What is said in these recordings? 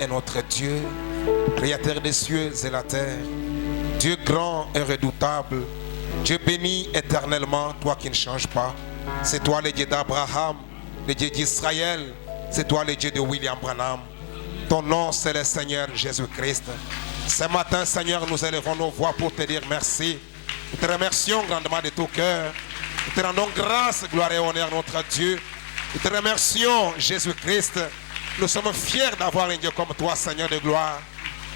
est notre Dieu, Créateur des cieux et la terre. Dieu grand et redoutable, Dieu béni éternellement, toi qui ne changes pas. C'est toi le Dieu d'Abraham, le Dieu d'Israël, c'est toi le Dieu de William Branham. Ton nom c'est le Seigneur Jésus-Christ. Ce matin, Seigneur, nous élevons nos voix pour te dire merci. Nous te remercions grandement de tout cœur. Nous te rendons grâce, gloire et honneur à notre Dieu. Nous te remercions, Jésus-Christ. Nous sommes fiers d'avoir un Dieu comme toi, Seigneur de gloire.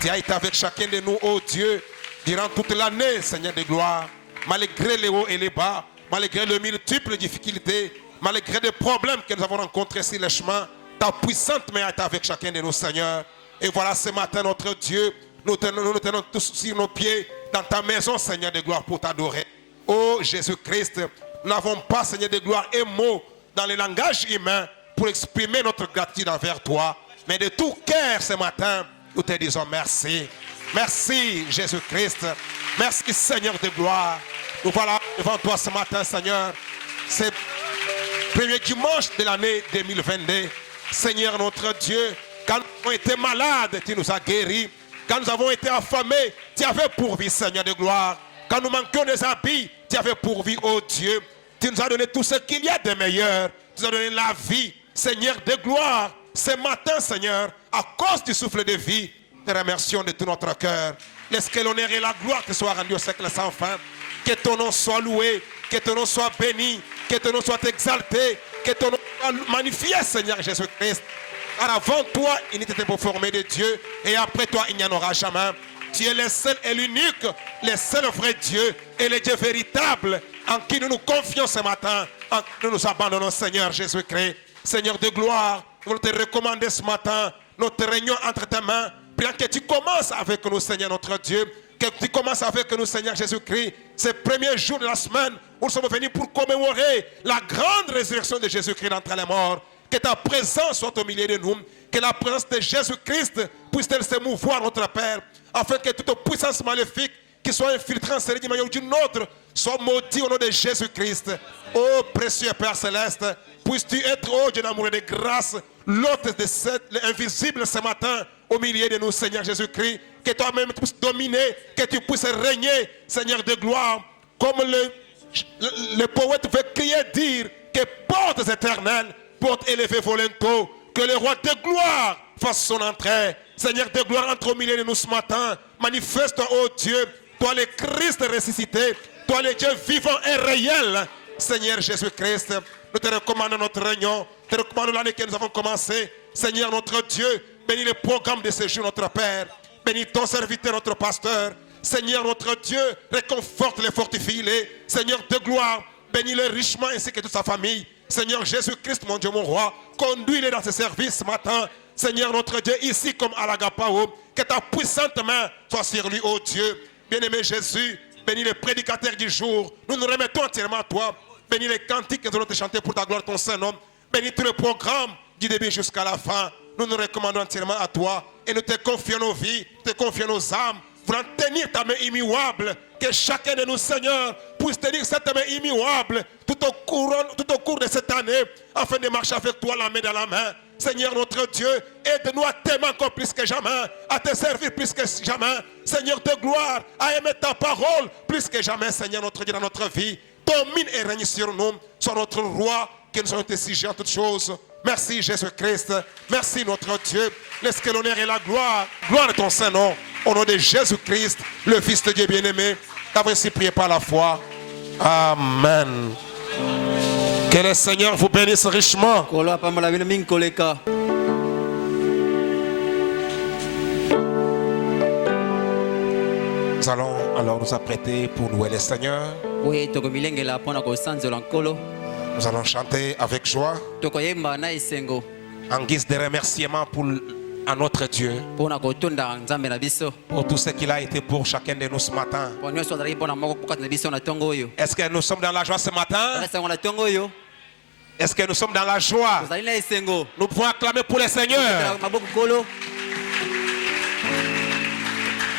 Tu as été avec chacun de nous, oh Dieu, durant toute l'année, Seigneur de gloire. Malgré les hauts et les bas, malgré les multiples difficultés, malgré les problèmes que nous avons rencontrés sur le chemin, ta puissante main est avec chacun de nous, Seigneur. Et voilà ce matin, notre Dieu, nous tenons tous sur nos pieds dans ta maison, Seigneur de gloire, pour t'adorer. Oh Jésus-Christ, nous n'avons pas, Seigneur de gloire, un mot dans le langage humain pour exprimer notre gratitude envers toi. Mais de tout cœur ce matin, nous te disons merci. Merci Jésus-Christ. Merci Seigneur de gloire. Nous voilà devant toi ce matin, Seigneur. C'est le premier dimanche de l'année 2022. Seigneur notre Dieu, quand nous avons été malades, tu nous as guéris. Quand nous avons été affamés, tu avais pourvu, Seigneur de gloire. Quand nous manquions des habits, tu avais pourvu, oh Dieu. Tu nous as donné tout ce qu'il y a de meilleur. Tu nous as donné la vie, Seigneur de gloire. Ce matin, Seigneur, à cause du souffle de vie, te remercions de tout notre cœur. Laisse que l'honneur et la gloire te soient rendus au siècle sans fin. Que ton nom soit loué, que ton nom soit béni, que ton nom soit exalté, que ton nom soit magnifié, Seigneur Jésus-Christ. Car avant toi, il n'était pas formé de Dieu, et après toi, il n'y en aura jamais. Tu es le seul et l'unique, le seul vrai Dieu, et le Dieu véritable, en qui nous nous confions ce matin, en qui nous nous abandonnons, Seigneur Jésus-Christ. Seigneur de gloire, nous te recommandons ce matin notre réunion entre tes mains. Bien que tu commences avec nous, Seigneur notre Dieu, que tu commences avec nous, Seigneur Jésus-Christ, ces premiers jours de la semaine où nous sommes venus pour commémorer la grande résurrection de Jésus-Christ d'entre les morts. Que ta présence soit au milieu de nous, que la présence de Jésus-Christ puisse-t-elle se mouvoir, notre Père, afin que toute puissance maléfique qui soit infiltrée en cette d'une manière ou d'une autre soit maudite au nom de Jésus-Christ. Ô précieux Père Céleste, puisses-tu être, ô Dieu d'amour et de grâce, l'hôte de l'invisible ce matin au milieu de nous, Seigneur Jésus-Christ, que toi-même tu puisses dominer, que tu puisses régner, Seigneur de gloire, comme le poète veut crier, dire que portes éternelles, portes élevées volonto, que le roi de gloire fasse son entrée. Seigneur de gloire, entre au milieu de nous ce matin, manifeste-toi, ô Dieu, toi le Christ ressuscité, toi le Dieu vivant et réel, Seigneur Jésus-Christ. Nous te recommandons notre réunion, te recommandons l'année que nous avons commencé. Seigneur notre Dieu, bénis le programme de ce jour, notre Père. Bénis ton serviteur, notre pasteur. Seigneur notre Dieu, réconforte les fortifie-les. Seigneur de gloire, bénis-le richement ainsi que toute sa famille. Seigneur Jésus-Christ, mon Dieu, mon roi, conduis-les dans ce service ce matin. Seigneur notre Dieu, ici comme à l'Agapao, que ta puissante main soit sur lui, ô Dieu. Bien-aimé Jésus, bénis les prédicateurs du jour. Nous nous remettons entièrement à toi. Bénis les cantiques que nous allons te chanter pour ta gloire, ton Saint-Nom. Bénis tout le programme du début jusqu'à la fin. Nous nous recommandons entièrement à toi et nous te confions nos vies, te confions nos âmes. Voulant tenir ta main immuable, que chacun de nous, Seigneur, puisse tenir cette main immuable tout au cours de cette année, afin de marcher avec toi la main dans la main. Seigneur notre Dieu, aide-nous à t'aimer encore plus que jamais, à te servir plus que jamais. Seigneur de gloire, à aimer ta parole plus que jamais, Seigneur notre Dieu, dans notre vie. Domine et règne sur nous, sois notre roi, que nous soyons tes sujets en toutes choses. Merci Jésus-Christ, merci notre Dieu. Laisse que l'honneur et la gloire à ton Saint-Nom, au nom de Jésus-Christ, le Fils de Dieu bien-aimé, t'avons ainsi prié par la foi. Amen. Que le Seigneur vous bénisse richement. Nous allons alors nous apprêter pour louer le Seigneur. Nous allons chanter avec joie en guise de remerciement à notre Dieu pour tout ce qu'il a été pour chacun de nous ce matin. Est-ce que nous sommes dans la joie ce matin? Est-ce que nous sommes dans la joie? Nous pouvons acclamer pour le Seigneur.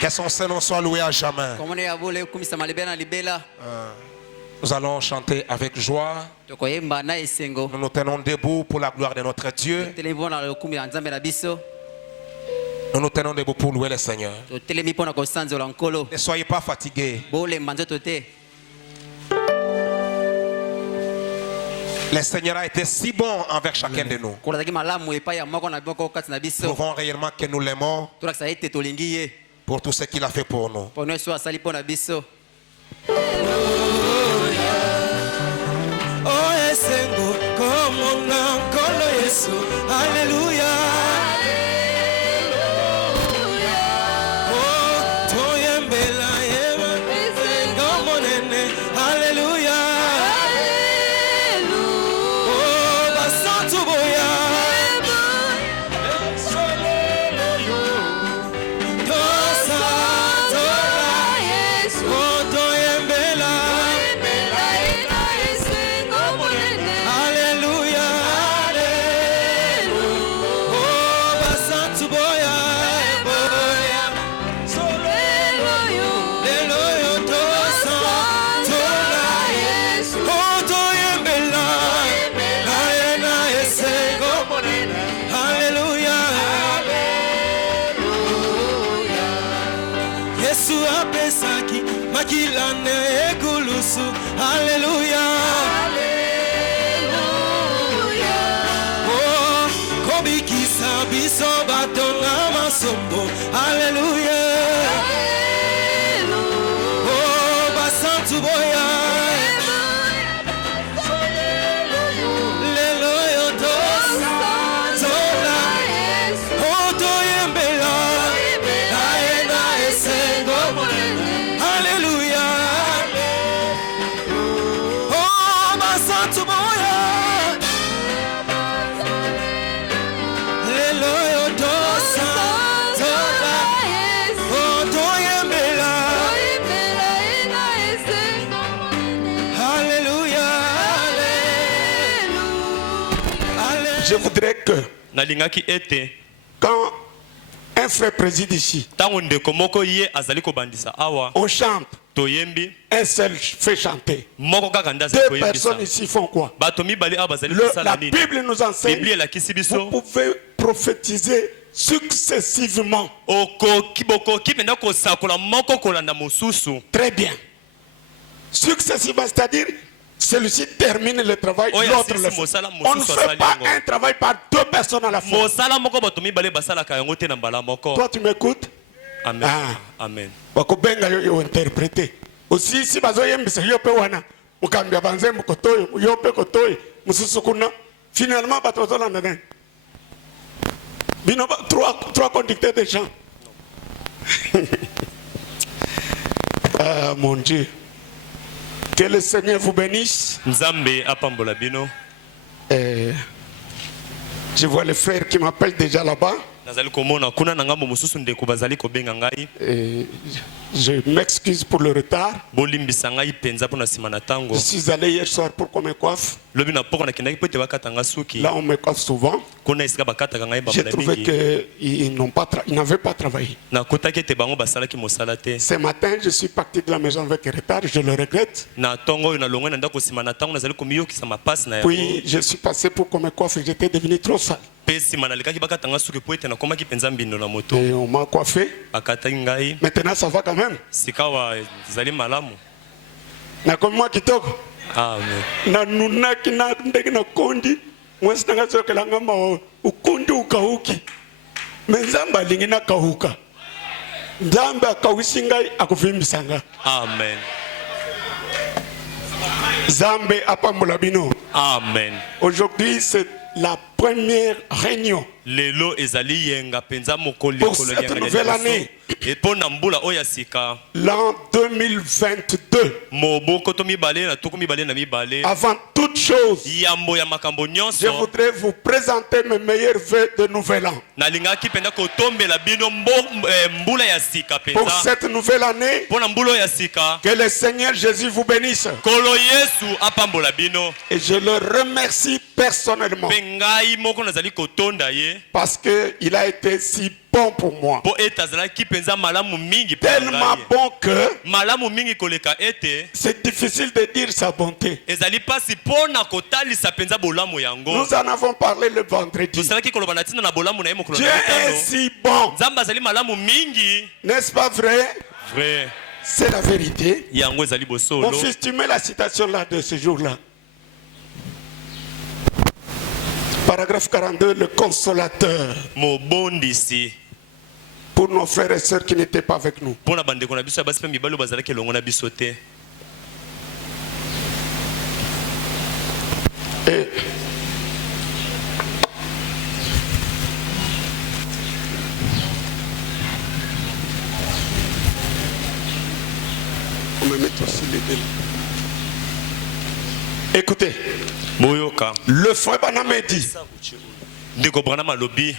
Que son Saint-Nom soit loué à jamais. Nous allons chanter avec joie. Nous nous tenons debout pour la gloire de notre Dieu. Nous nous tenons debout pour louer le Seigneur. Ne soyez pas fatigués. Le Seigneur a été si bon envers chacun de nous. Nous prouvons réellement que nous l'aimons pour tout ce qu'il a fait pour nous. Alléluia. Alléluia. Oh, kobikisa biso batonga masombo. Alléluia. Oh, basantu boya. Je voudrais que quand un frère préside ici, on chante, un seul fait chanter. Deux personnes ici font quoi? La Bible nous enseigne, vous pouvez prophétiser successivement. Très bien. Successivement, c'est-à-dire celui-ci termine le travail, l'autre le fait. On ne fait pas un travail par deux personnes à la fois. Toi, tu m'écoutes? Amen. Ah. Amen. Wakubenga yo interpréter. Aussi si bazoyembisa yope wana mukambia banze mukotoyo yope kotoyo mususukuna finalement batozola ndane. Bino trois conducteurs de chant. Ah mon Dieu. Que le Seigneur vous bénisse. Je vois les frères qui m'appellent déjà là-bas. Je m'excuse pour le retard. Je suis allé hier soir pour qu'on me coiffe. Là, on me coiffe souvent. J'ai trouvé qu'ils n'avaient pas travaillé. Ce matin, je suis parti de la maison avec retard. Je le regrette. Puis, je suis passé pour qu'on me coiffe. J'étais devenu trop sale. Et on m'a coiffé. Maintenant ça va quand même. Na comme moi kitoko. Amen. Na nuna kina ndege na kondi. Mwesi nanga soke langa ma ukundi ukauki. Menzamba lingi na kauka. Nzamba akawishingai akuvimbisanga. Amen. Zambe apamulabino. Amen. Aujourd'hui c'est la première réunion pour cette nouvelle année, l'an 2022. Avant toute chose, je voudrais vous présenter mes meilleurs vœux de nouvel an. Pour cette nouvelle année, que le Seigneur Jésus vous bénisse. Et je le remercie personnellement parce qu'il a été si bon pour moi. Tellement bon que c'est difficile de dire sa bonté. Nous en avons parlé le vendredi. Dieu est si bon. N'est-ce pas vrai? Vrai. C'est la vérité. Mon fils, tu mets la citation là de ce jour-là. Paragraphe 42, le consolateur. Pour nos frères et sœurs qui n'étaient pas avec nous. Et on me met aussi les deux. Écoutez, le frère Branham dit,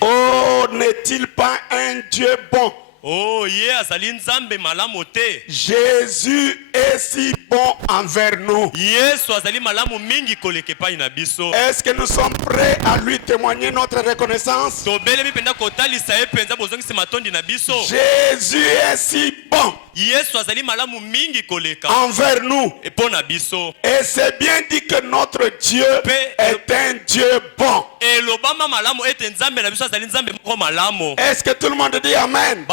oh, n'est-il pas un Dieu bon? Jésus est si bon envers nous. Est-ce que nous sommes prêts à lui témoigner notre reconnaissance? Jésus est si bon envers nous. Et c'est bien dit que notre Dieu est un Dieu bon. Est-ce que tout le monde dit Amen?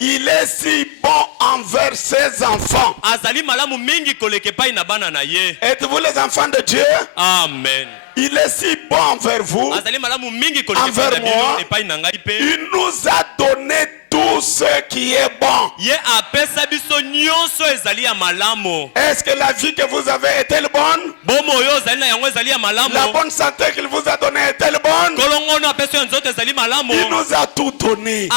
Il est si bon envers ses enfants. Êtes-vous les enfants de Dieu? Amen. Il est si bon envers vous, envers moi. Il nous a donné tout ce qui est bon. Est-ce que la vie que vous avez est-elle bonne? La bonne santé qu'il vous a donnée est-elle bonne? Il nous a tout donné.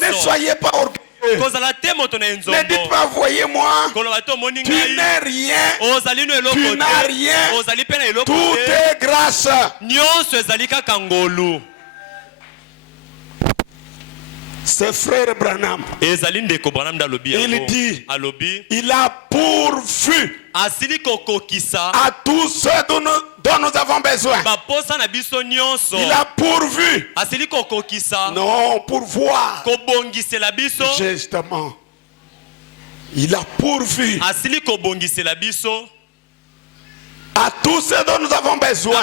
Ne soyez pas orgueilleux. Ne dites pas, voyez-moi, tu n'es rien, tu n'as rien, tout est grâce. C'est frère Branham. Il dit, il a pourvu à tous ceux dont nous avons besoin. Il a pourvu. Non, pourvoir. Justement. Il a pourvu à tous ceux dont nous avons besoin.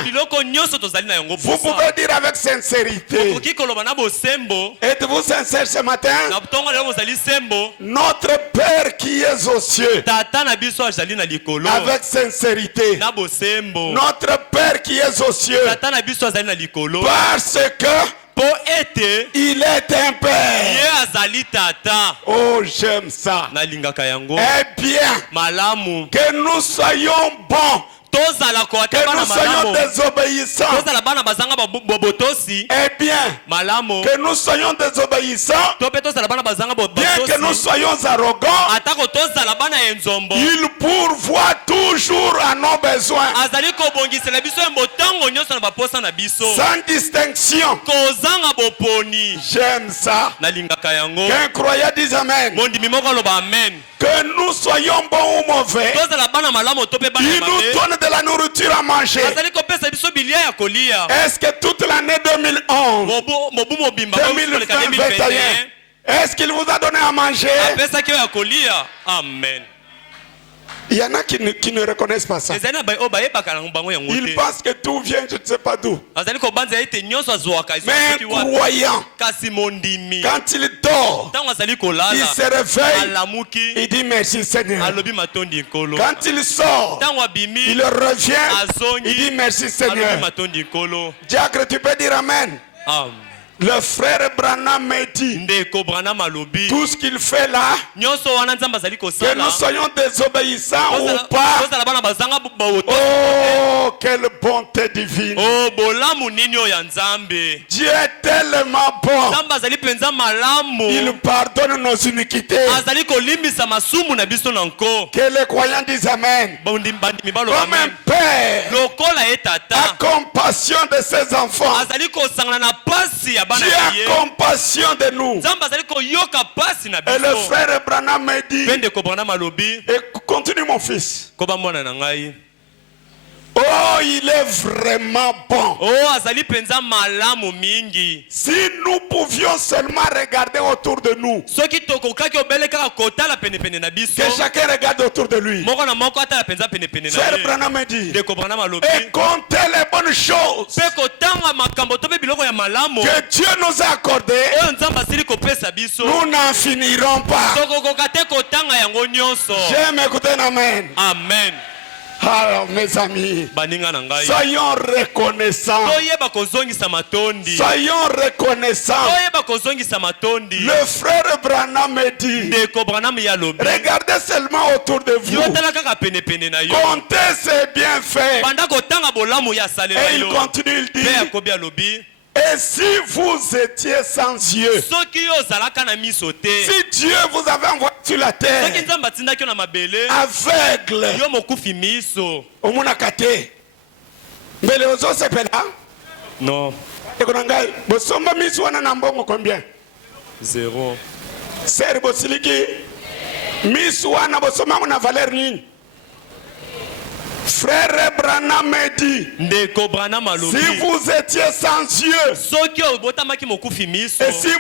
Vous pouvez dire avec sincérité. Êtes-vous sincère ce matin? Notre Père qui est aux cieux. Avec sincérité. Notre Père qui est aux cieux. Parce que il est un Père. Oh, j'aime ça. Eh bien, que nous soyons bons, que nous soyons désobéissants. Eh bien, que nous soyons désobéissants, bien que nous soyons arrogants, il pourvoit toujours à nos besoins, sans distinction. J'aime ça. Qu'un croyant dise Amen. Que nous soyons bons ou mauvais, il nous donne de la nourriture à manger. Est-ce que toute l'année 2011, 2021, est-ce qu'il vous a donné à manger? Amen. Il y en a qui ne reconnaissent pas ça. Ils pensent que tout vient, je ne sais pas d'où. Mais un croyant, quand il dort, il se réveille, il dit merci Seigneur. Quand il sort, il revient, il dit merci Seigneur. Diacre, tu peux dire Amen. Le frère Branham me dit, tout ce qu'il fait là, que nous soyons désobéissants ou pas, oh, quelle bonté divine. Dieu est tellement bon, il pardonne nos iniquités. Que les croyants disent Amen. Comme un père a compassion de ses enfants, Dieu a compassion de nous. Et le frère Branham me dit, et continue mon fils, au Oh, il est vraiment bon. Oh, azali penza malamu mingi. Si nous pouvions seulement regarder autour de nous. Soki tokokaki obeleka kotala pene pene na biso. Que chacun regarde autour de lui. Moko na moko atala penza pene pene na. Frère Branham dit. De Branham alobi. Et comptez les bonnes choses. Pe kotanga makambo to be biloko ya malamu. Que Dieu nous a accordé. Oyo nzamba sili kopesa biso. Nous n'en finirons pas. Tokokoka te kotanga yango nyonso. J'aime écouter un amen. Amen. Alors mes amis, soyons reconnaissants. Soyons reconnaissants. Le frère Branham dit, regardez seulement autour de vous. Comptez ses bienfaits. Et il continue, il dit, et si vous étiez sans Dieu, si Dieu vous avait envoyé sur la terre, aveugle, non. Combien? 0. Serre Bosiliki, Miss Wana Bosoma na valeur nini? Frère Branham dit, si vous étiez sans Dieu, et si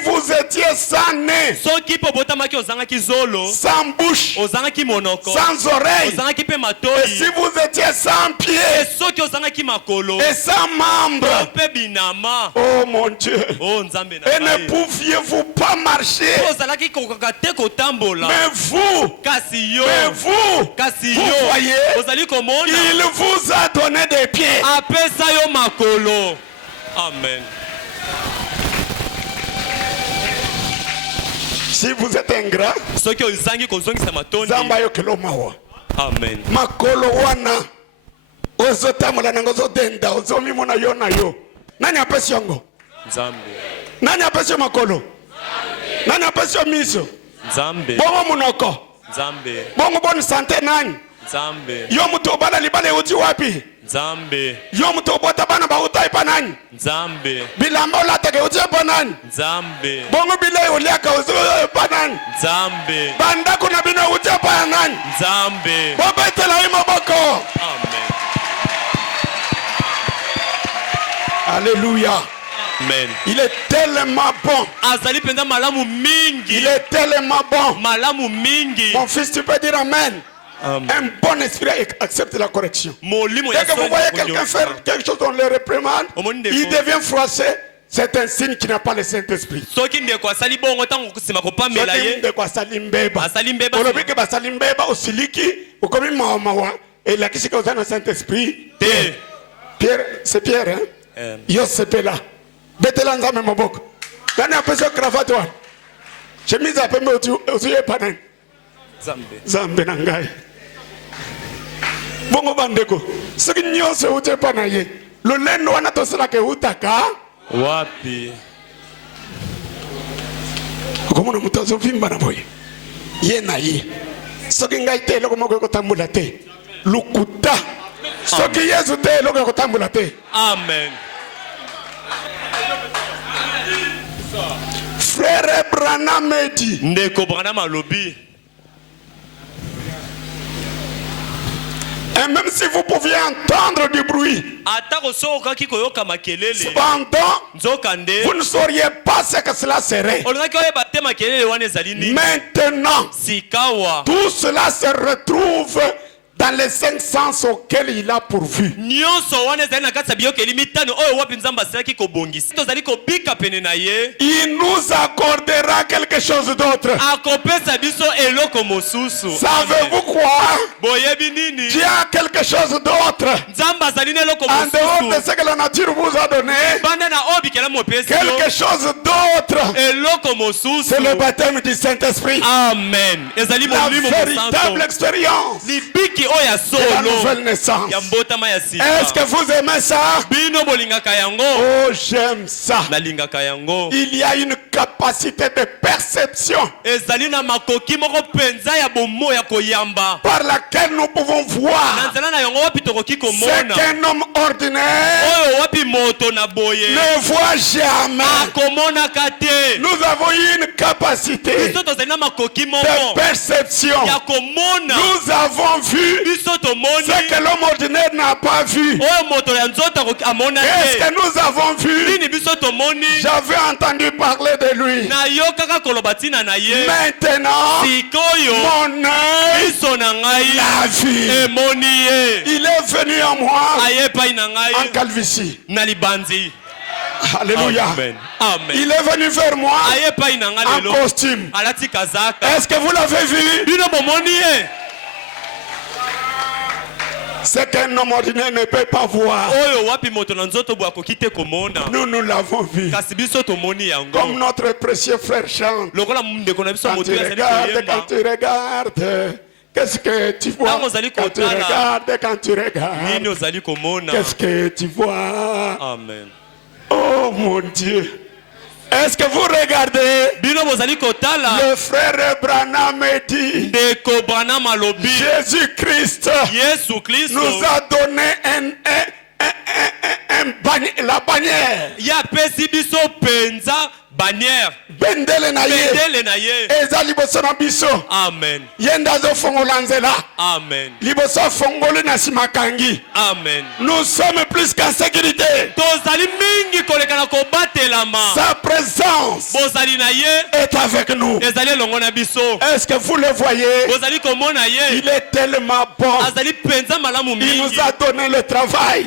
vous étiez sans nez, sans bouche, sans oreille, et si vous étiez sans pied, et sans membre, oh mon Dieu, et ne pouviez-vous pas marcher, mais vous voyez, il vous a donné des pieds. Amen. Si vous êtes ingrat, amen. Makolo wana ozotamula nango zodenda ozomimona yo na yo. Nani apesi yango? Nzambe. Nani apesi makolo? Nani apesi miso? Nzambe. Bongo munoko. Nzambe. Bongo bonne santé nani? Nzambe. Yo mtu bana libale uti wapi? Nzambe. Yo mtu bota bana ba utai pa nani? Nzambe. Bilamba latake uti pa nani? Nzambe. Bongo bilai uliaka uti pa nani? Nzambe. Banda kuna bina uti pa nani? Nzambe. Baba tela imaboko. Amen. Alléluia. Amen. Il est tellement bon. Il est tellement bon. Mon fils, tu peux dire amen. Amen. Un bon esprit accepte la correction. Dès que vous voyez quelqu'un faire quelque chose, on le réprimande, il devient froissé. C'est un signe qu'il n'a pas le Saint-Esprit. Pierre, c'est Pierre, hein? Yo, c'est là. Betelanza me moboko. Dani apesho cravate wa. Chemise apembe usiye panen. Zambe nangai. Bongo bandeko. Siki nyose ute panaye. Lolendo wana tosela ke utaka. Wapi. Komo no mutazo vimba na boy. Ye na ye. Soki ngai te loko moko kotambula te. Lukuta. Soki Yesu te loko kotambula te. Amen. Frère Branham dit, Ndeko Branham alobi. Et même si vous pouviez entendre du bruit, cependant, vous ne sauriez pas ce que cela serait. Maintenant, tout cela se retrouve dans les 5 sens auxquels il a pourvu. Il nous accordera quelque chose d'autre. Savez-vous quoi? Dieu a quelque chose d'autre. En dehors de ce que la nature vous a donné, quelque chose d'autre. C'est le baptême du Saint-Esprit. Amen. La véritable expérience. La nouvelle naissance. Est-ce que vous aimez ça? Oh, j'aime ça. Il y a une capacité de perception par laquelle nous pouvons voir ce qu'un homme ordinaire ne voit jamais. Nous avons eu une capacité de perception. Nous avons vu ce que l'homme ordinaire n'a pas vu. Qu'est-ce que nous avons vu? J'avais entendu parler de lui. Maintenant, mon œil l'a vu. Il est venu à moi en calvitie. Alléluia. Amen. Il est venu vers moi en costume. Est-ce que vous l'avez vu? C'est qu'un homme ordinaire ne peut pas voir. Nous l'avons vu. Comme notre précieux frère chante. Quand tu regardes, qu'est-ce que tu vois? Quand tu regardes, qu'est-ce que tu vois? Amen. Oh mon Dieu. Est-ce que vous regardez? Le frère Branham dit, Jésus-Christ nous a donné la bannière. Bendele na ye. Eza liboso na biso. Amen. Yenda zo fongola nzela. Amen. Liboso fongoli na simakangi. Amen. Nous sommes plus qu'en sécurité. Sa présence est avec nous. Est-ce que vous le voyez? Il est tellement bon. Il nous a donné le travail.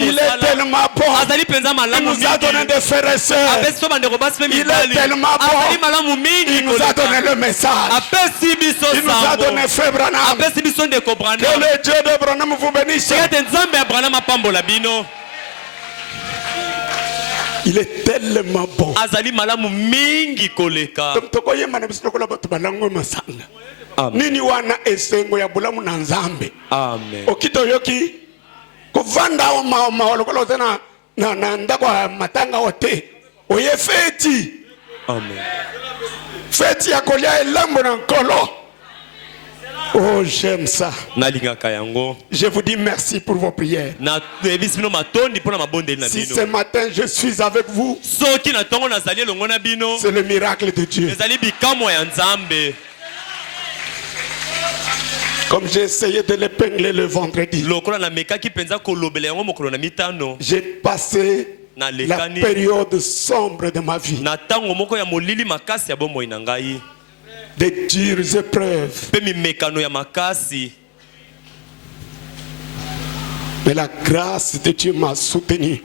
Il est tellement bon. Il nous a donné des frères et sœurs. Il est tellement bon. Il nous a donné le message. Il nous a donné frère Branham. Que le Dieu de Branham vous bénisse. Il est tellement bon. Nini wana esengo ya bulamu na nzambe. Amen. Okito yoki kuvanda maolokolo tena na ndako matanga wote. Oye feti. Amen. Feti ya kolia elambo na nkolo. Oh, j'aime ça. Je vous dis merci pour vos prières. Si ce matin je suis avec vous, c'est le miracle de Dieu. Comme j'ai essayé de l'épingler le vendredi, j'ai passé la période sombre de ma vie, de dures épreuves. Mais la grâce de Dieu m'a soutenu.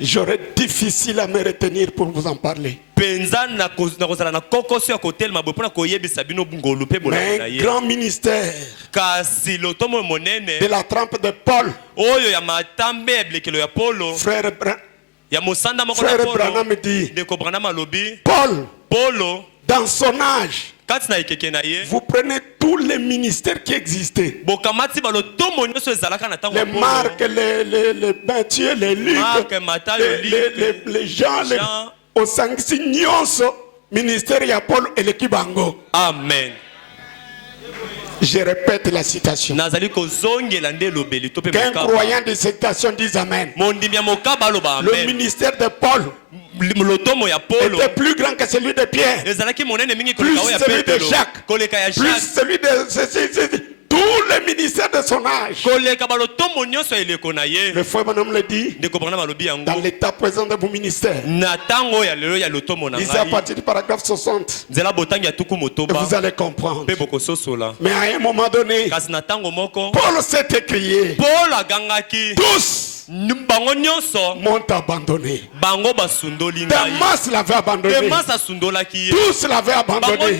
J'aurais difficile à me retenir pour vous en parler. Mais un grand ministère de la trempe de Paul, frère Branham dit, Paul, dans son âge, vous prenez tous les ministères qui existaient. Les Marc, les Matthieu, les Luc, les Jean, au Sanguignos, ministère ya Paul et l'équipe Bango. Amen. Je répète la citation. Qu'un croyant de cette citation dise Amen. Le ministère de Paul était plus grand que celui de Pierre, plus celui de Jacques, plus celui de tous les ministères de son âge. Le frère Branham le dit, dans l'état présent de vos ministères, lisez à partir du paragraphe 60, et vous allez comprendre. Mais à un moment donné, Paul s'est écrié, tous m'ont abandonné. Damas l'avait abandonné. Tous l'avaient abandonné.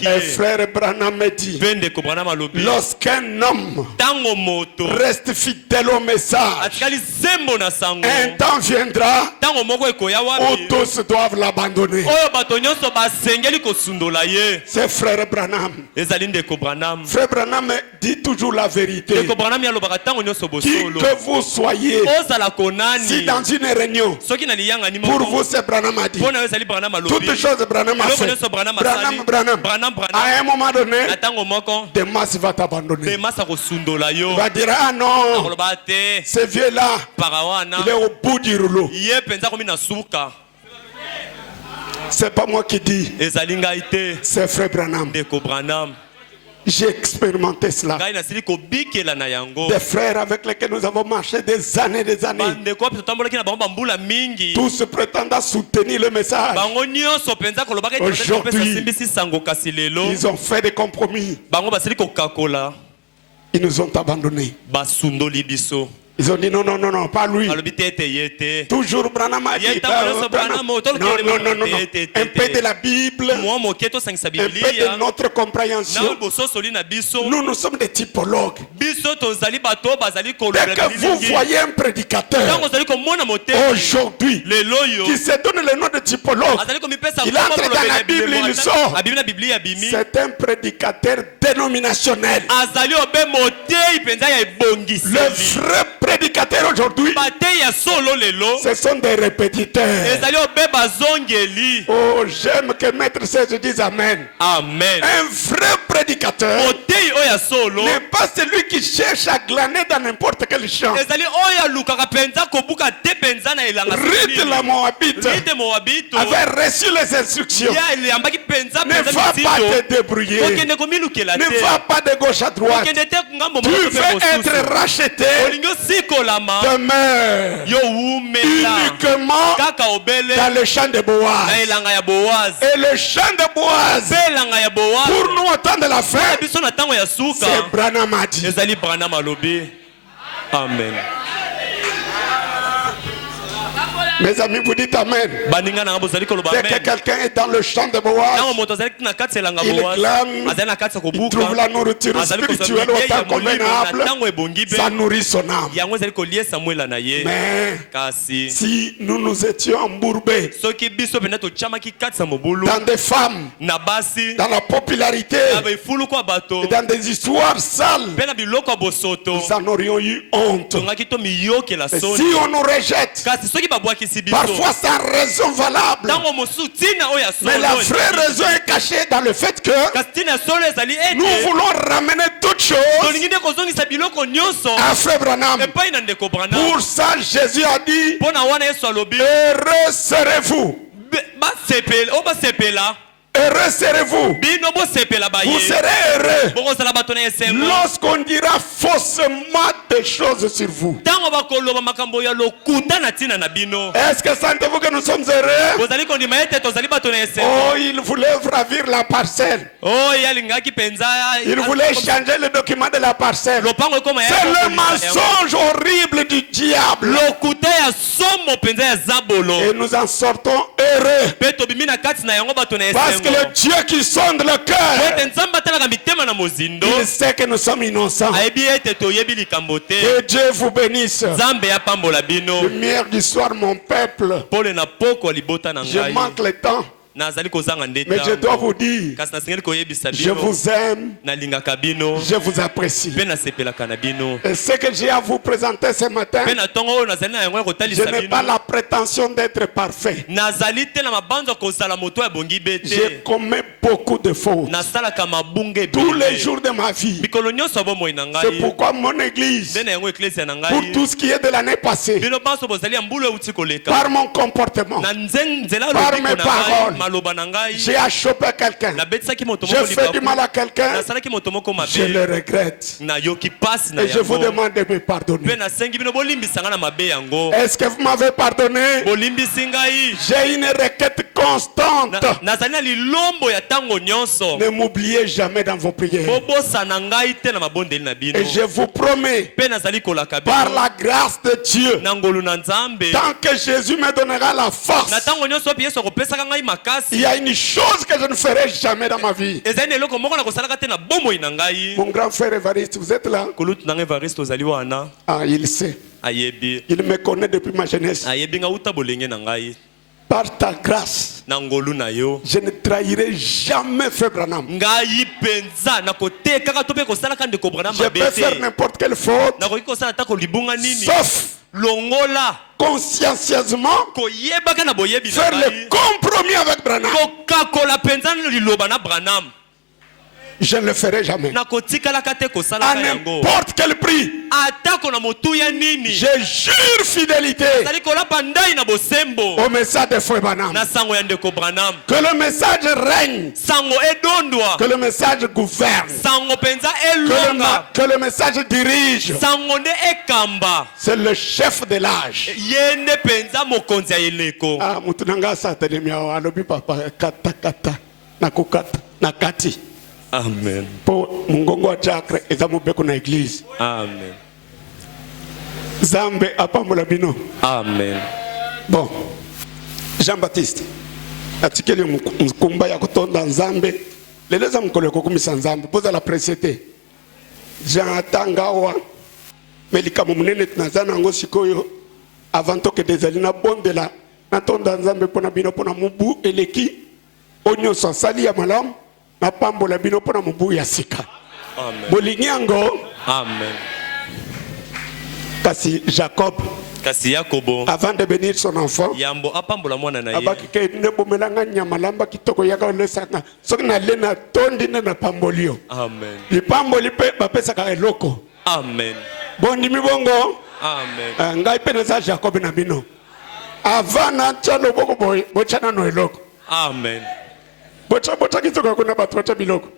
Et frère Branham me dit, lorsqu'un homme reste fidèle au message, un temps viendra où tous doivent l'abandonner. C'est frère Branham. Frère Branham dit toujours la vérité. Qui que vous soyez, si dans une réunion, pour vous c'est Branham a dit, toutes choses Branham a fait. Branham, à un moment donné, Demas va t'abandonner. Il va dire, ah non, ce vieux là, il est au bout du rouleau. C'est pas moi qui dis. C'est Frère Branham. J'ai expérimenté cela. Des frères avec lesquels nous avons marché des années. Tous prétendant soutenir le message. Aujourd'hui, ils ont fait des compromis. Ils nous ont abandonnés. Ils ont dit non, pas lui. Toujours Branham a dit non. Un peu de la Bible, un peu de notre compréhension. Nous sommes des typologues. Dès que vous voyez un prédicateur aujourd'hui qui se donne le nom de typologue, il entre dans la Bible, il sort. C'est un prédicateur dénominationnel. Le vrai prédicateurs aujourd'hui, ce sont des répétiteurs. Oh, j'aime que Maître Serge dise Amen. Amen. Un vrai prédicateur n'est pas celui qui cherche à glaner dans n'importe quel champ. Rite la Moabite avait reçu les instructions. Ne va pas te débrouiller. Ne va pas de gauche à droite. Tu veux être racheté. Demeure uniquement dans le champ de Boaz. Et le champ de Boaz, pour nous au temps de la fin, c'est Branham a dit. Amen. Mes amis, vous dites Amen. Dès que quelqu'un est dans le champ de Boaz, il clame, il trouve la nourriture spirituelle autant convenable, ça nourrit son âme. Mais si nous nous étions embourbés dans des femmes, dans la popularité, et dans des histoires sales, nous en aurions eu honte. Et si on nous rejette, parfois sans raison valable, mais la vraie raison est cachée dans le fait que nous voulons ramener toutes choses à Frère Branham. Pour ça, Jésus a dit, heureux serez-vous. Heureux serez-vous. Vous serez heureux lorsqu'on dira faussement des choses sur vous. Est-ce que sentez-vous que nous sommes heureux? Oh, il voulait ravir la parcelle. Il voulait changer le document de la parcelle. C'est le mensonge horrible du diable. Et nous en sortons heureux. Parce que le Dieu qui sonde le cœur, il sait que nous sommes innocents. Que Dieu vous bénisse. Lumière du soir, mon peuple. Je manque le temps. Mais je dois vous dire, je vous aime, je vous apprécie. Et ce que j'ai à vous présenter ce matin, je n'ai pas la prétention d'être parfait. J'ai commis beaucoup de fautes tous les jours de ma vie. C'est pourquoi mon église, pour tout ce qui est de l'année passée, par mon comportement, par mes paroles, j'ai achoppé quelqu'un, j'ai fait du mal à quelqu'un, je le regrette et je vous demande de me pardonner. Est-ce que vous m'avez pardonné? J'ai une requête constante. Ne m'oubliez jamais dans vos prières. Et je vous promets, par la grâce de Dieu, tant que Jésus me donnera la force, il y a une chose que je ne ferai jamais dans ma vie. Mon grand frère Évariste, vous êtes là? Ah, il sait. Il me connaît depuis ma jeunesse. Par ta grâce, je ne trahirai jamais Frère Branham. Je peux faire n'importe quelle faute, sauf consciencieusement faire le compromis avec Branham. je ne le ferai jamais. À n'importe quel prix. Je jure fidélité au message de Frère Branham. Que le message règne. Que le message gouverne. Que le message dirige. C'est le chef de l'âge. Ah, mutunanga satani miao alobi papa kata kata nakukata nakati. Amen. Po mungongo wa chakra ezamubeko na église. Amen. Zambe apambola bino. Amen. Bon, Jean-Baptiste atikeli mkumba ya kutonda nzambe leleza mkolo kokumisa nzambe poza la précédé Jean atangawa melika munene tunazana ngo sikoyo avant que des alina bondela natonda nzambe pona bino pona mubu eleki onyo sasali ya malam na pambola bino pona mubu ya sika. Amen. Bolinyango. Amen. Kasi Jacob, kasi Yakobo, avant de bénir son enfant, yambo apambola mwana na ye abaki ke ne bomelanga nyamalamba kitoko yaka lesaka soki na lena tondi na pambolio. Amen. Lipamboli pe bapesa ka eloko. Amen. Bondi mibongo. Amen. Ngai pe na za Jacob na bino avant na tshalo boko boy bochana no eloko. Amen. Bocha kitoko kuna batho bacha biloko.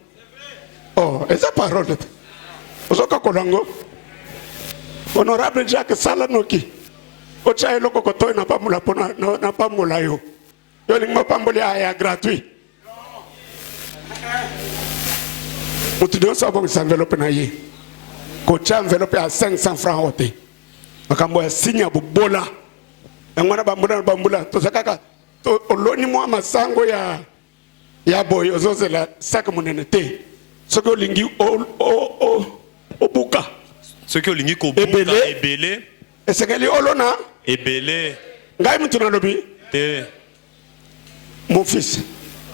Oh, eza parole. Ozoka kolango. Honorable Jacques Salanoki. Ocha eloko kotoy na pamula pona na pamula yo. Yo lingma pamboli aya gratuit. Mutudio sabo envelope na ye. Kocha envelope à 500 francs ote. Makambo ya sinya bubola. Ngwana bambula to sakaka to oloni mo masango ya boy ozozela saka munene te. Soko lingi obuka. Ce que lingi ko buka ebele. Esekeli olona ebele. Ngai mtu na lobi te. Mon fils.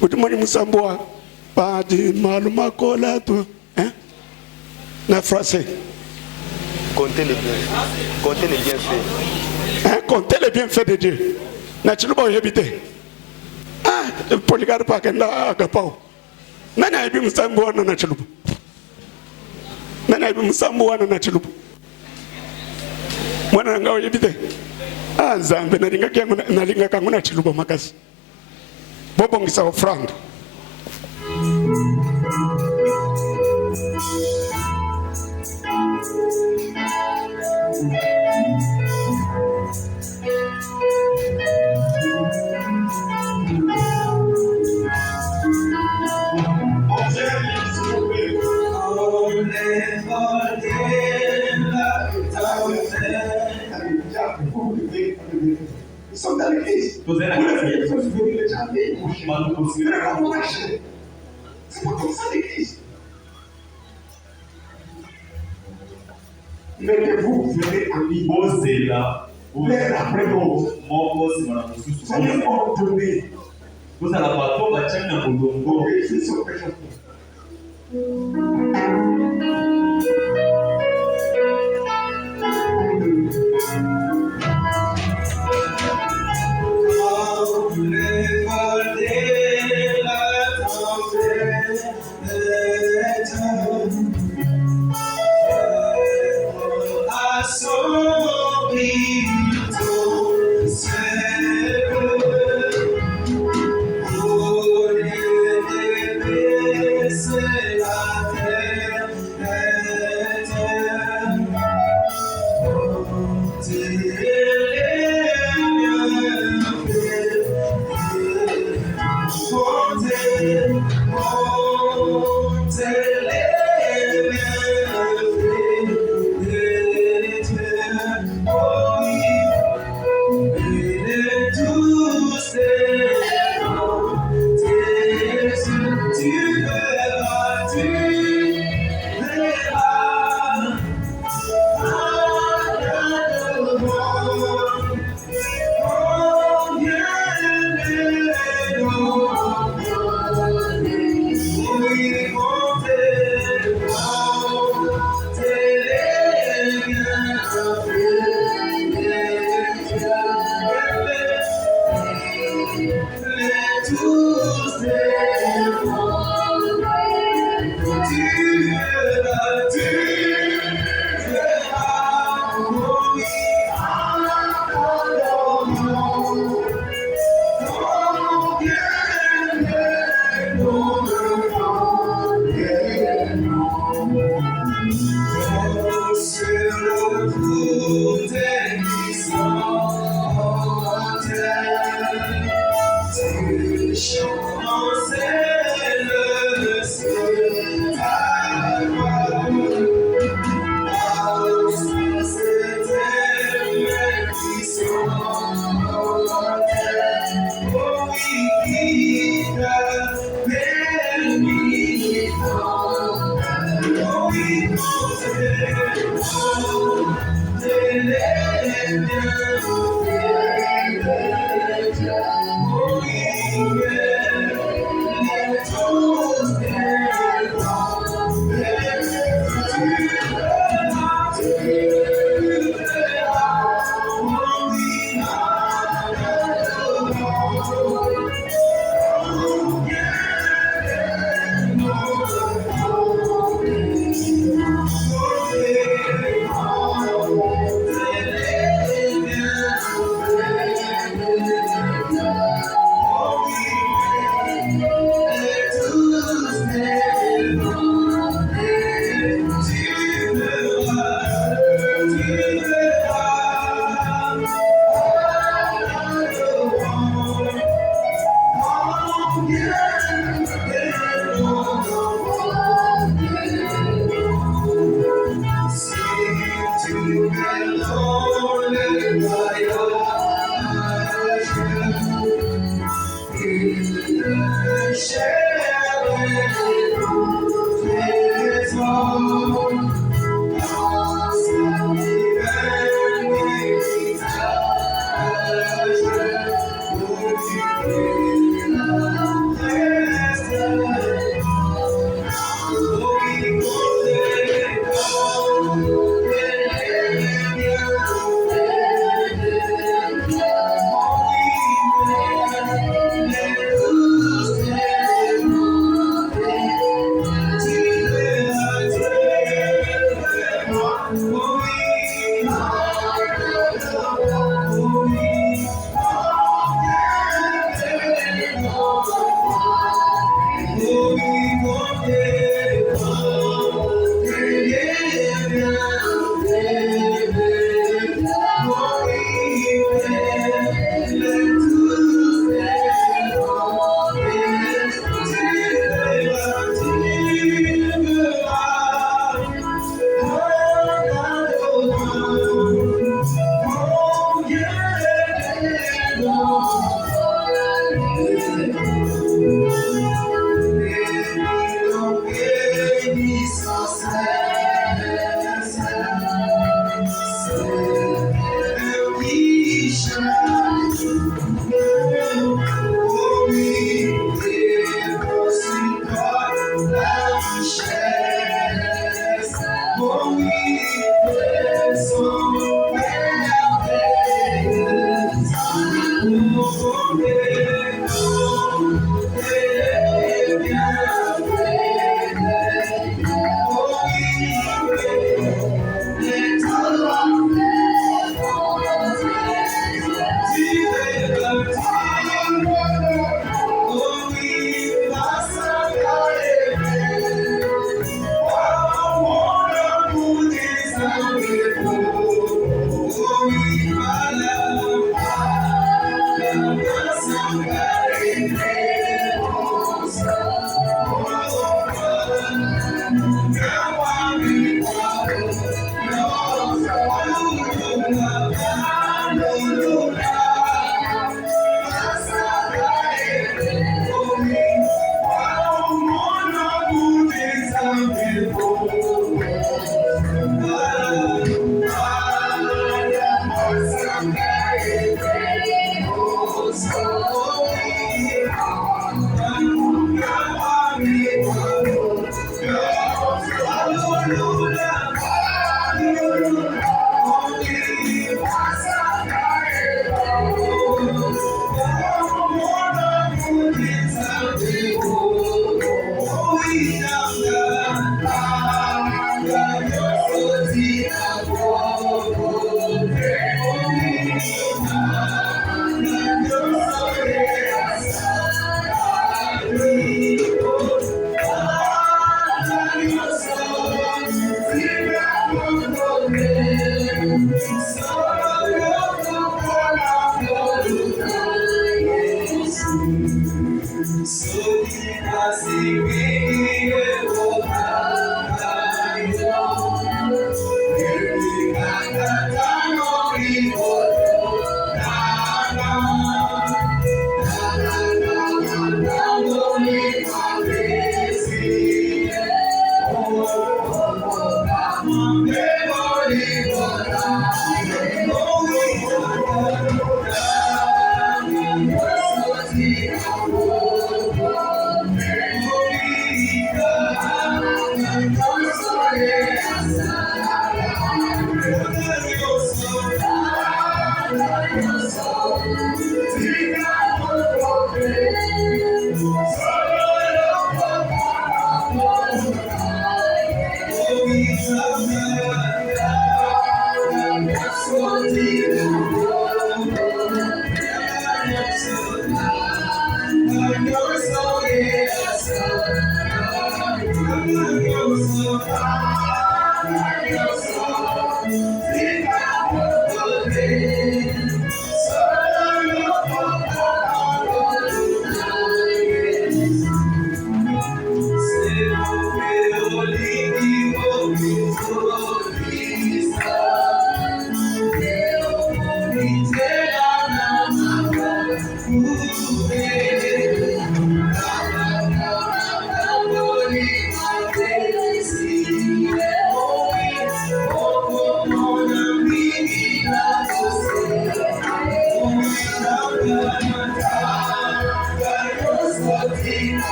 Utumani musamboa pas de maluma kola to, hein? Na français. Comptez les bienfaits. Hein? Comptez les bienfaits de Dieu. Na chiluba yebite. Ah, Polycarpe pa kenda agapao. Nana ibi musamboa na chiluba. Nana ibi musamboa na chiluba. Mwana ngao yebite. Ah, Nzambe nalinga kangu na chiluba makasi. Bobongisa offrande. Ils sont dans l'église. Vous êtes c'est pas comme ça l'église. Mettez-vous, vous verrez en vie. L'un après l'autre. Soyez ordonnés. Vous allez pas tout bâtir dans le dongo. C'est son péché.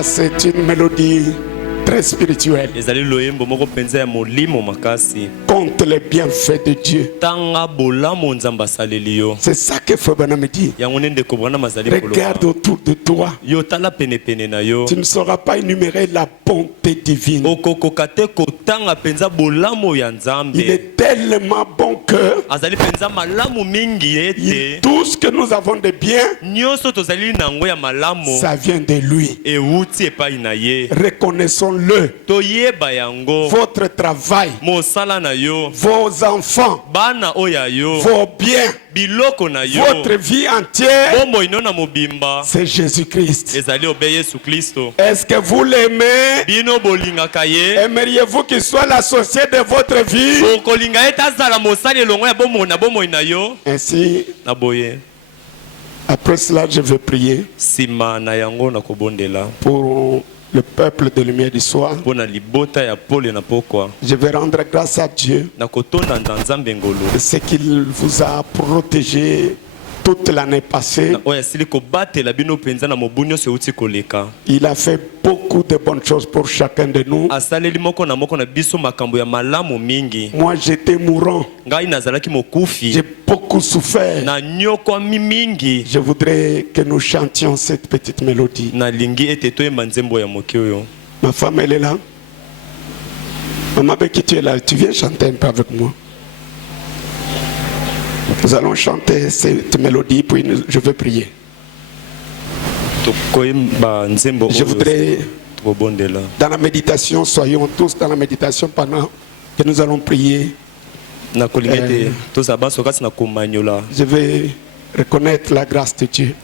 C'est une mélodie très spirituelle. Contre les bienfaits de Dieu. C'est ça que Fabana me dit. Regarde autour de toi. Tu ne sauras pas énumérer la bonté divine. Il est tellement bon que tout ce que nous avons de bien, ça vient de lui. Reconnaissons-le. Votre travail, vos enfants, vos biens, votre vie entière, c'est Jésus-Christ. Est-ce que vous l'aimez? Aimeriez-vous qu'il soit l'associé de votre vie? Ainsi, après cela, je vais prier pour le peuple de lumière du soir. Je vais rendre grâce à Dieu de ce qu'il vous a protégé toute l'année passée. Il a fait beaucoup de bonnes choses pour chacun de nous. Moi, j'étais mourant. J'ai beaucoup souffert. Je voudrais que nous chantions cette petite mélodie. Ma femme, elle est là. Maman Becky, tu es là. Tu viens chanter un peu avec moi. Nous allons chanter cette mélodie, puis je vais prier. Je voudrais, dans la méditation, soyons tous dans la méditation pendant que nous allons prier. Je vais reconnaître la grâce de Dieu.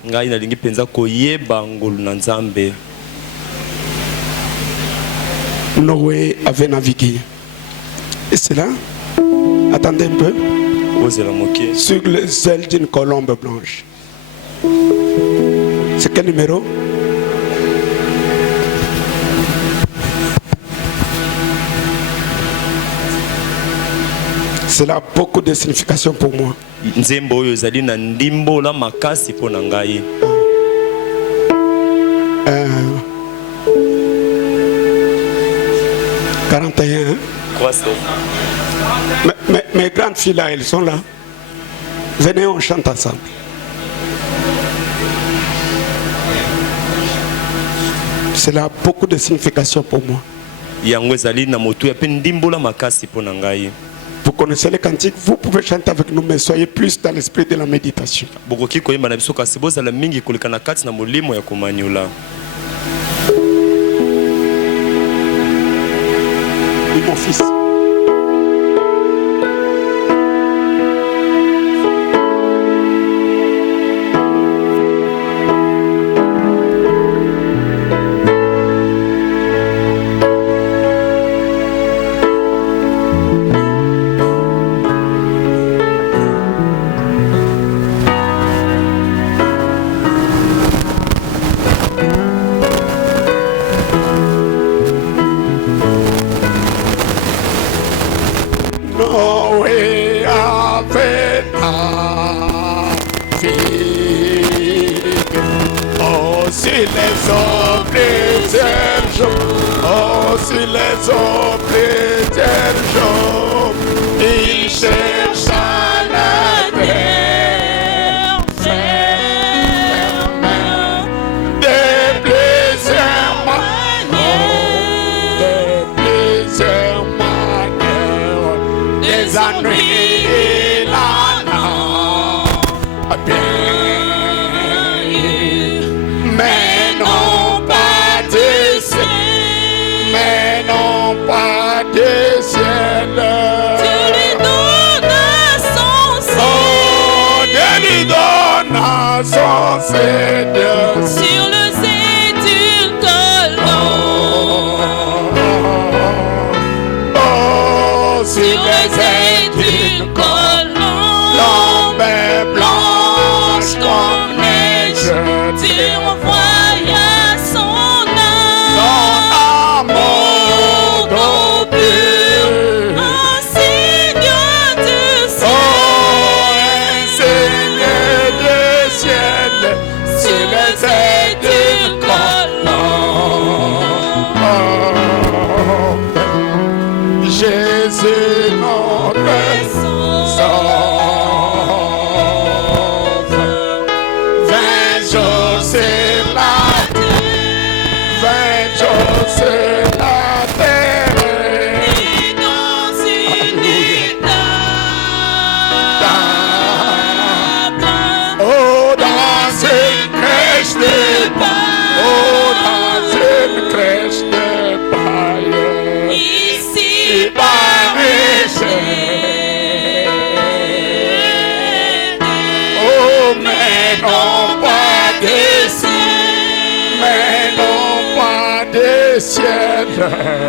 Noé avait navigué. Et c'est là. Attendez un peu. Sur le zèle d'une colombe blanche. C'est quel numéro? Cela a beaucoup de signification pour moi. Nzembo oyo ezali na ndimbola makasi po na ngai. 41. Mes grandes filles là, elles sont là. Venez, on chante ensemble. Cela a beaucoup de signification pour moi. Vous connaissez les cantiques, vous pouvez chanter avec nous, mais soyez plus dans l'esprit de la méditation. Oui, mon fils.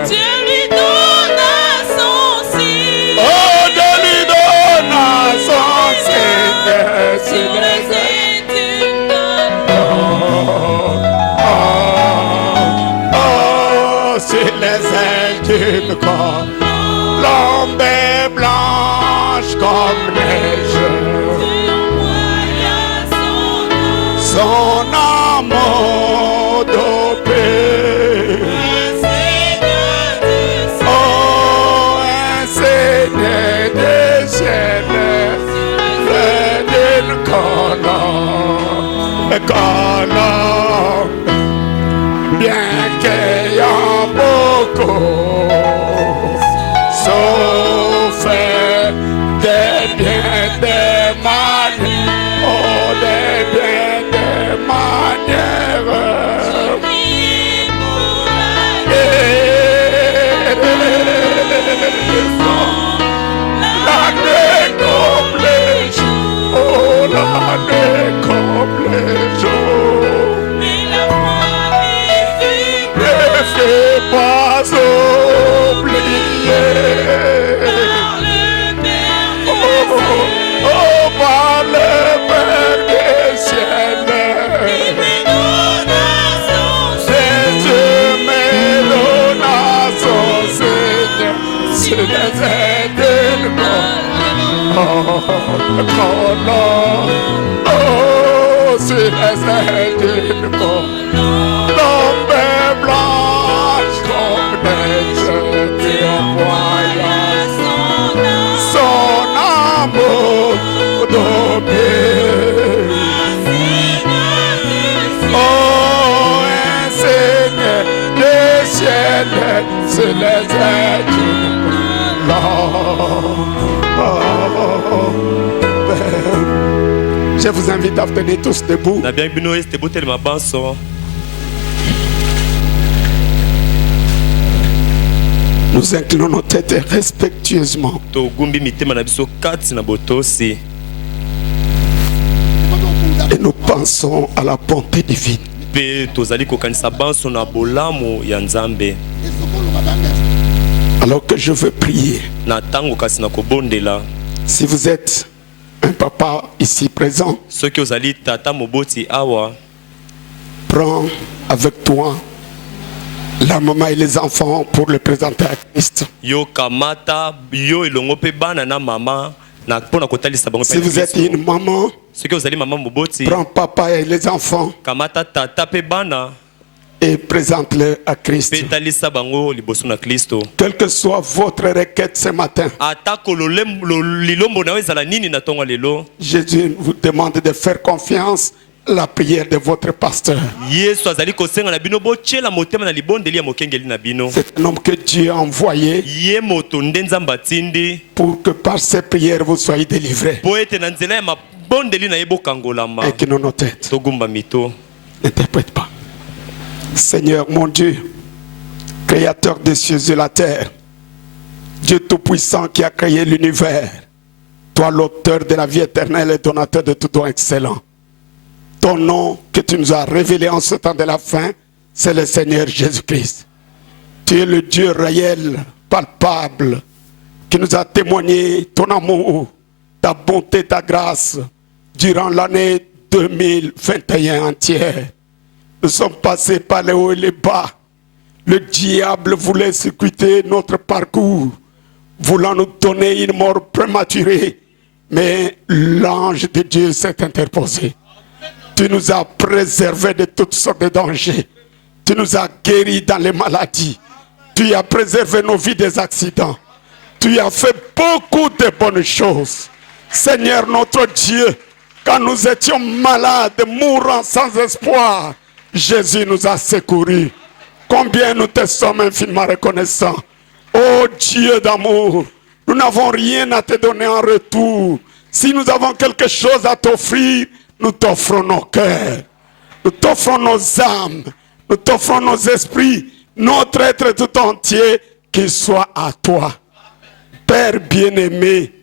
Dieu lui donna son signe. Oh, Dieu lui donna son signe sur les ailes d'une colombe. Sur les ailes d'une colombe. L'ombre est blanche comme neige. Son amour dopé. Colombe, bien qu'ayant beaucoup souffert des biens des manières, oh des biens des manières. L'année comme les jours, oh l'année comme les jours. Pas oublier par le Père des ciels. Jésus me donna son Seigneur sur les ailes d'une colombe. Oh, sur les ailes d'une côte, tombée blanche comme neige, tu envoyas son amour d'obéir. Oh, un Seigneur des ciels, sur les ailes d'une côte. Je vous invite à venir tous debout. Nous inclinons nos têtes respectueusement. Et nous pensons à la bonté divine. Alors que je veux prier. Si vous êtes un papa ici présent, prends avec toi la maman et les enfants pour le présenter à Christ. Si vous êtes une maman, prends papa et les enfants et présente-le à Christ. Quelle que soit votre requête ce matin, Jésus vous demande de faire confiance à la prière de votre pasteur. C'est un homme que Dieu a envoyé pour que par ses prières vous soyez délivrés. Et que nos têtes n'interprètent pas. Seigneur mon Dieu, créateur des cieux et de la terre, Dieu tout-puissant qui a créé l'univers, toi l'auteur de la vie éternelle et donateur de tout don excellent. Ton nom que tu nous as révélé en ce temps de la fin, c'est le Seigneur Jésus-Christ. Tu es le Dieu réel, palpable, qui nous a témoigné ton amour, ta bonté, ta grâce, durant l'année 2021 entière. Nous sommes passés par les hauts et les bas. Le diable voulait circuiter notre parcours, voulant nous donner une mort prématurée. Mais l'ange de Dieu s'est interposé. Tu nous as préservés de toutes sortes de dangers. Tu nous as guéris dans les maladies. Tu as préservé nos vies des accidents. Tu as fait beaucoup de bonnes choses. Seigneur notre Dieu, quand nous étions malades, mourant sans espoir, Jésus nous a secourus. Combien nous te sommes infiniment reconnaissants. Oh Dieu d'amour, nous n'avons rien à te donner en retour. Si nous avons quelque chose à t'offrir, nous t'offrons nos cœurs, nous t'offrons nos âmes, nous t'offrons nos esprits, notre être tout entier, qu'il soit à toi. Père bien-aimé,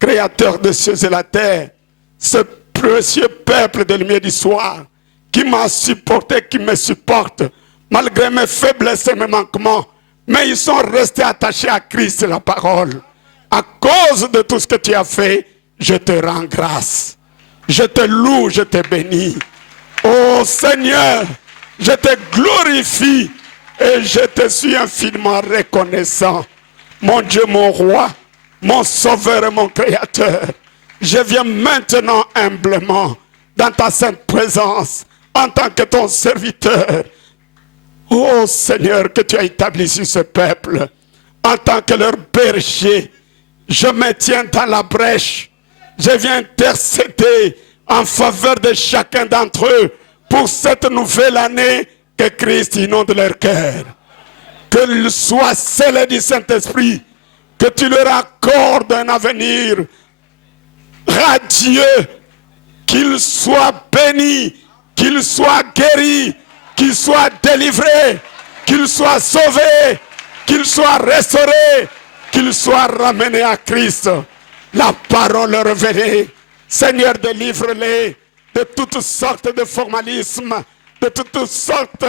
créateur des cieux et la terre, ce précieux peuple de lumière du soir, qui m'a supporté, qui me supporte, malgré mes faiblesses et mes manquements, mais ils sont restés attachés à Christ et la parole. À cause de tout ce que tu as fait, je te rends grâce. Je te loue, je te bénis. Oh Seigneur, je te glorifie et je te suis infiniment reconnaissant. Mon Dieu, mon roi, mon sauveur et mon créateur, je viens maintenant humblement dans ta sainte présence en tant que ton serviteur. Oh Seigneur, que tu as établi sur ce peuple en tant que leur berger. Je me tiens dans la brèche. Je viens intercéder en faveur de chacun d'entre eux pour cette nouvelle année que Christ inonde leur cœur. Qu'ils soient scellés du Saint-Esprit, que tu leur accordes un avenir radieux, qu'ils soient bénis, qu'ils soient guéris, qu'ils soient délivrés, qu'ils soient sauvés, qu'ils soient restaurés, qu'ils soient ramenés à Christ. La parole révélée. Seigneur, délivre-les de toutes sortes de formalismes, de toutes sortes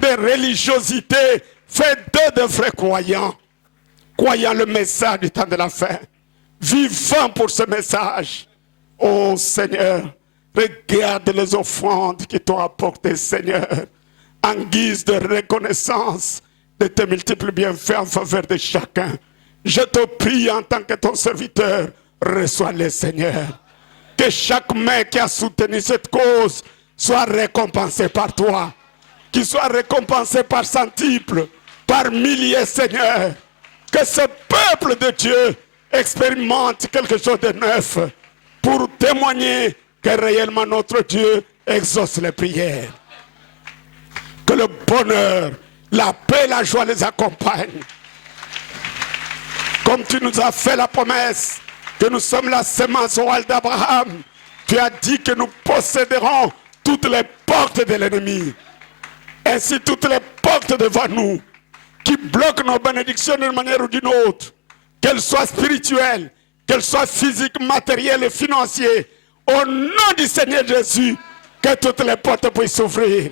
de religiosité. Fais d'eux de vrais croyants, croyant le message du temps de la fin, vivant pour ce message. Oh Seigneur, regarde les offrandes qui t'ont apportées, Seigneur, en guise de reconnaissance de tes multiples bienfaits en faveur de chacun. Je te prie en tant que ton serviteur, reçois-les, Seigneur. Que chaque main qui a soutenu cette cause soit récompensée par toi. Qu'il soit récompensé par centuples, par milliers, Seigneur. Que ce peuple de Dieu expérimente quelque chose de neuf pour témoigner que réellement notre Dieu exauce les prières. Que le bonheur, la paix, la joie les accompagnent. Comme tu nous as fait la promesse que nous sommes la semence royale d'Abraham, tu as dit que nous posséderons toutes les portes de l'ennemi. Ainsi toutes les portes devant nous qui bloquent nos bénédictions d'une manière ou d'une autre, qu'elles soient spirituelles, qu'elles soient physiques, matérielles et financières, au nom du Seigneur Jésus, que toutes les portes puissent s'ouvrir.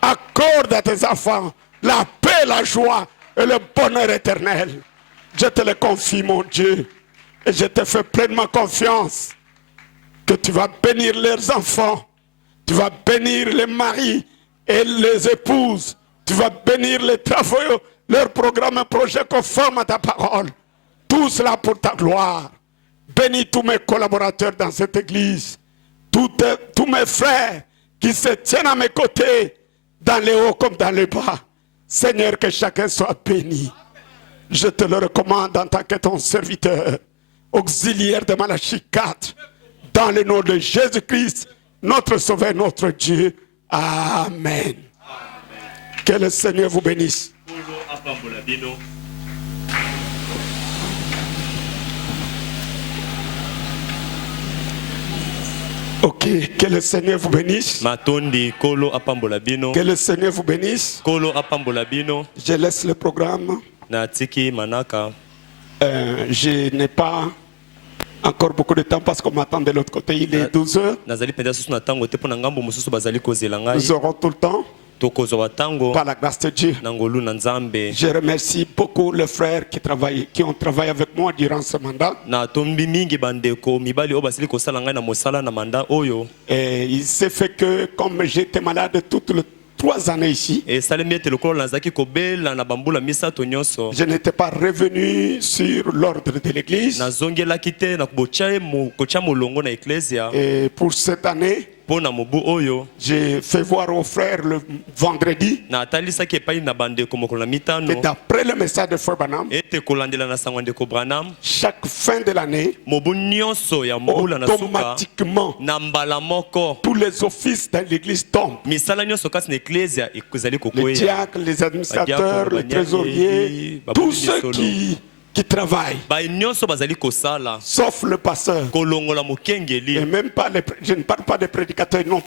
Accorde à tes enfants la paix, la joie et le bonheur éternel. Je te le confie, mon Dieu, et je te fais pleinement confiance que tu vas bénir leurs enfants, tu vas bénir les maris et les épouses, tu vas bénir les travaux, leurs programmes et projets conformes à ta parole. Tout cela pour ta gloire. Bénis tous mes collaborateurs dans cette église, tous mes frères qui se tiennent à mes côtés, dans les hauts comme dans les bas. Seigneur, que chacun soit béni. Je te le recommande en tant que ton serviteur, auxiliaire de Malachie 4, dans le nom de Jésus-Christ, notre Sauveur, notre Dieu. Amen. Que le Seigneur vous bénisse. Ok, que le Seigneur vous bénisse. Que le Seigneur vous bénisse. Je laisse le programme. Je n'ai pas encore beaucoup de temps parce qu'on m'attend de l'autre côté. Il est 12 heures. Nous aurons tout le temps. Par la grâce de Dieu. Je remercie beaucoup les frères qui ont travaillé avec moi durant ce mandat. Et il s'est fait que comme j'étais malade toutes les 3 années ici, je n'étais pas revenu sur l'ordre de l'église. Et pour cette année, j'ai fait voir aux frères le vendredi que d'après le message de Frère Branham, chaque fin de l'année, automatiquement, tous les offices dans l'église tombent. Les diacres, les administrateurs, les trésoriers, tous ceux qui travaillent, sauf le pasteur. Et même pas je ne parle pas des prédicateurs, non.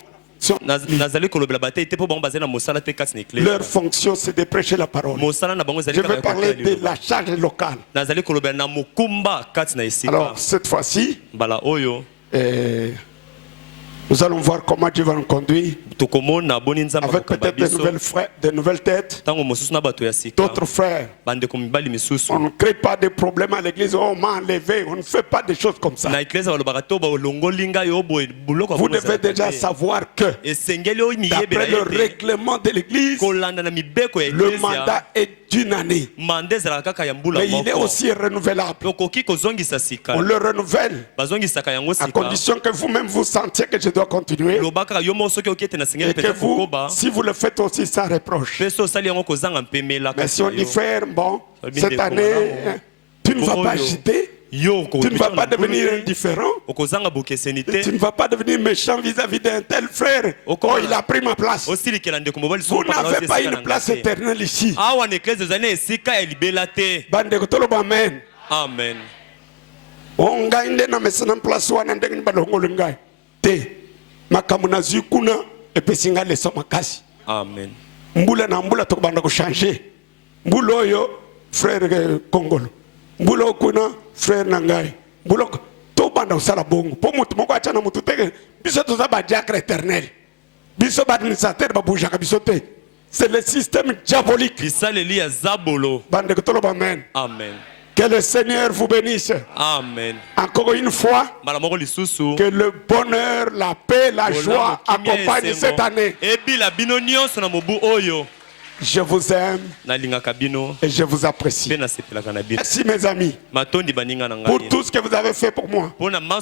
Leur fonction, c'est de prêcher la parole. Je vais parler de la charge locale. Alors, cette fois-ci, nous allons voir comment Dieu va nous conduire. Avec peut-être de nouvelles têtes. D'autres frères. On ne crée pas de problèmes à l'église. On m'a enlevé. On ne fait pas des choses comme ça. Vous devez déjà savoir que d'après le règlement de l'église, le mandat est d'une année. Mais il est aussi renouvelable. On le renouvelle à condition que vous-même vous sentiez que je dois continuer. Et que vous, si vous le faites aussi sans reproche. Mais si on dit frère, bon, cette année, tu ne vas pas agiter. Tu ne vas pas devenir indifférent. Tu ne vas pas devenir méchant vis-à-vis d'un tel frère. Oh, il a pris ma place. Vous n'avez pas une place éternelle ici. Amen. Amen. On gagne na mesana place wana ndenge balongolo ngai. Te. Makamuna zikuna epesinga leso makasi. Amen. Mbula na mbula tokubanda ko changer. Mbulo yo frère Kongolo. Mbulo kuna frère nangai. Mbulo to banda usala bongo. Po mutu moko acha na mutu teke biso to za ba diacre éternel. Biso ba administrateur ba bouja ka biso te. C'est le système diabolique. Bisaleli ya zabolo. Bande ko tolo ba amen. Amen. Que le Seigneur vous bénisse. Amen. Encore une fois, que le bonheur, la paix, la joie accompagnent cette année. Je vous aime et je vous apprécie. Merci mes amis pour tout ce que vous avez fait pour moi.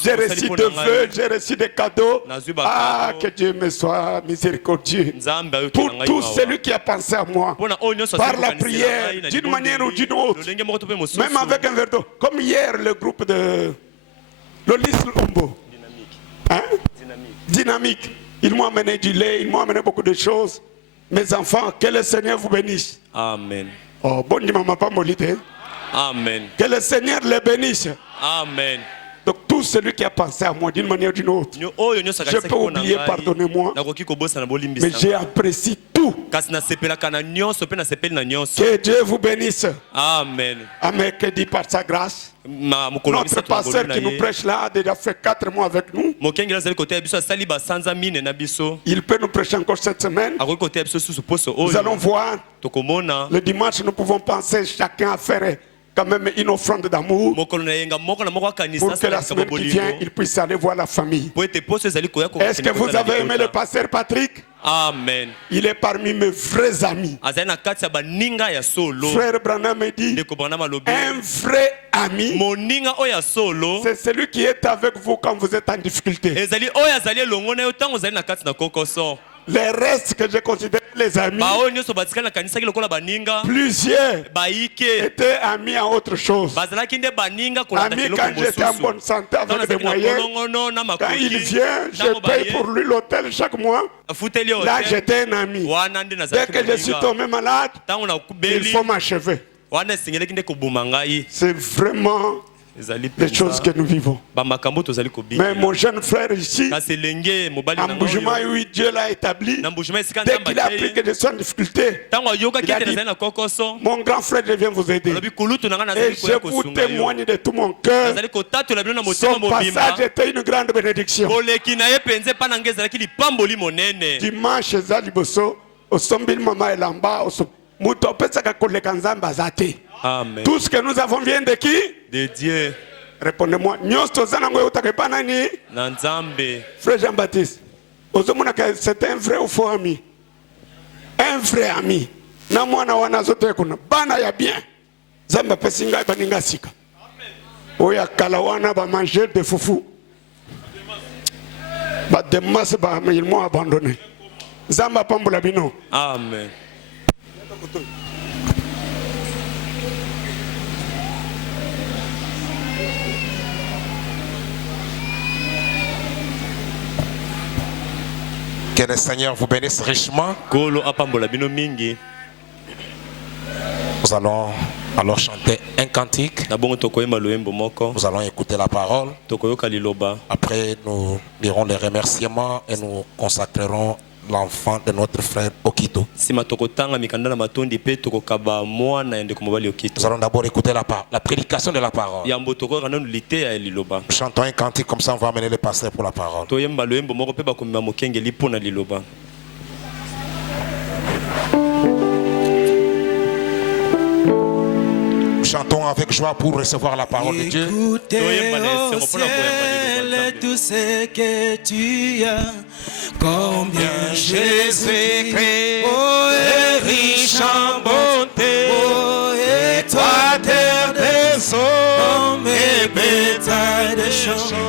J'ai reçu des vœux, j'ai reçu des cadeaux. Ah, que Dieu me soit miséricordieux. Pour tout celui qui a pensé à moi, par la prière, d'une manière ou d'une autre, même avec un verre d'eau. Comme hier, le groupe de Lolis Lumbo. Hein? Dynamique. Ils m'ont amené du lait, ils m'ont amené beaucoup de choses. Mes enfants, que le Seigneur vous bénisse. Amen. Oh, bon dimanche, pas molité. Amen. Que le Seigneur les bénisse. Amen. Donc tout celui qui a pensé à moi d'une manière ou d'une autre, je peux oublier, pardonnez-moi, mais j'ai apprécié tout. Que Dieu vous bénisse. Amen. Amen. Que dit par sa grâce. Notre pasteur qui nous prêche là a déjà fait 4 mois avec nous. Il peut nous prêcher encore cette semaine. Nous allons voir. Le dimanche, nous pouvons penser chacun à faire quand même une offrande d'amour pour que la semaine qui vient, il puisse aller voir la famille. Est-ce que vous avez aimé le pasteur Patrick? Amen. Il est parmi mes vrais amis. Frère Branham me dit, un vrai ami, c'est celui qui est avec vous quand vous êtes en difficulté. Les restes que je considère les amis, plusieurs étaient amis à autre chose. Amis quand j'étais en bonne santé avec des moyens, quand il vient, je paye pour lui l'hôtel chaque mois. Là j'étais un ami. Dès que je suis tombé malade, il faut m'achever. C'est vraiment les choses que nous vivons. Mais mon jeune frère ici, Amboujima, oui, Dieu l'a établi. Dès qu'il a appris que je suis en difficulté, il a dit, mon grand frère, je viens vous aider. Et je vous témoigne de tout mon cœur. Son passage était une grande bénédiction. Dimanche, Zaliboso, au Sombil Mama Elamba, Amen. Tout ce que nous avons vient de qui? De Dieu. Répondez-moi. Frère Jean-Baptiste, c'est un vrai ou faux ami? Un vrai ami. Na mwana wana zote kuna bana ya bien. Zamba pesinga baninga sika. Oya kalawana ba manger de foufou. Ba demas ba ils m'ont abandonné. Zamba pambola bino. Amen. Que le Seigneur vous bénisse richement. Nous allons alors chanter un cantique. Nous allons écouter la parole. Après, nous lirons les remerciements et nous consacrerons l'enfant de notre frère Okito. Nous allons d'abord écouter la prédication de la parole. Chantons un cantique, comme ça on va amener le pasteur pour la parole. Chantons avec joie pour recevoir la parole de Dieu. Écoutez au ciel tout ce que tu as, combien Jésus-Christ est riche en bonté, et toi terre des hommes et bétail des champs.